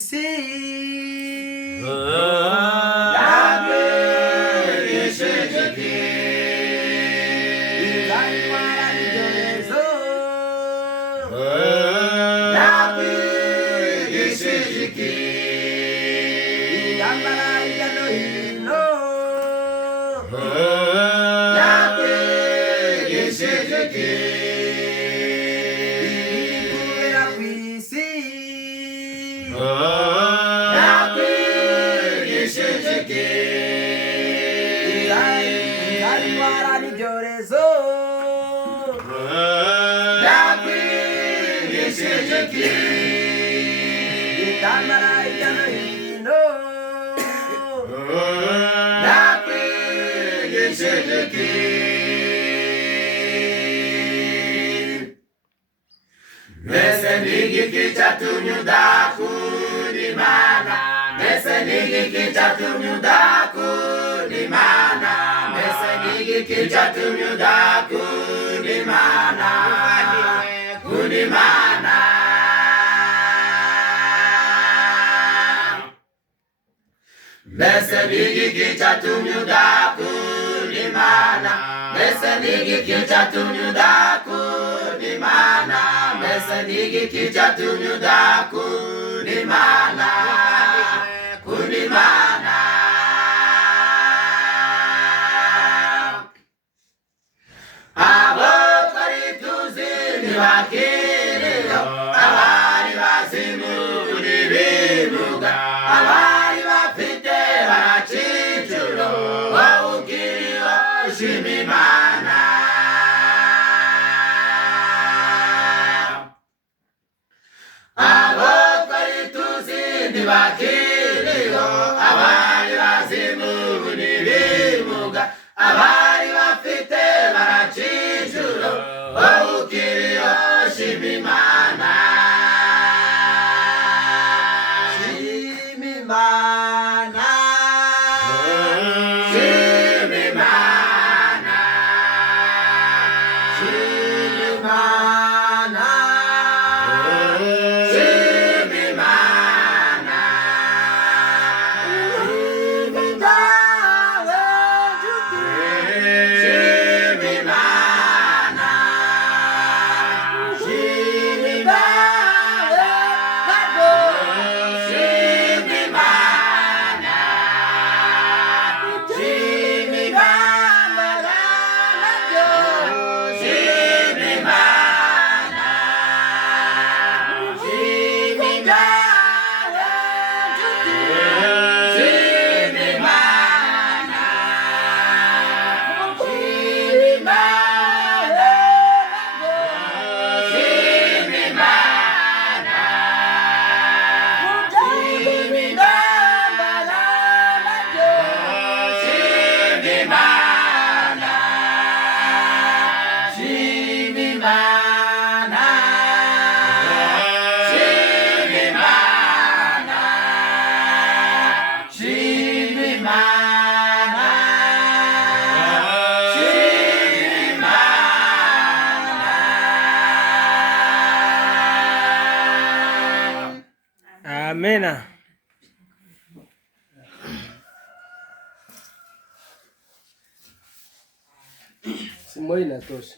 See, Yahweh Yeshedeki, Yahweh Yeshedeki, Yahweh Yeshedeki, Yahweh Yeshedeki, Yahweh Yeshedeki, Yahweh Yeshedeki, Mesenigi kichatunyu daku di mana? Mesenigi kichatunyu daku di mana? Mesenigi kichatunyu daku di mana? Di mana? Mesenigi kichatunyu daku di mana? Mesenigi kichatunyu daku di mana? Mesenigi kichatunyu daku di mana? Di mana? Abot karituzi ni wakilio, abari basimu ni bimuga, abari bafite barachichulo, wawukiriwa shimimana. Abot karituzi ni wakilio, abari basimu ni bimuga, abari bafite barachichulo, wawukiriwa shimimana. Shimimana, Shimimana, Shimimana, Shimimana, Amena. Simu hii inatosha.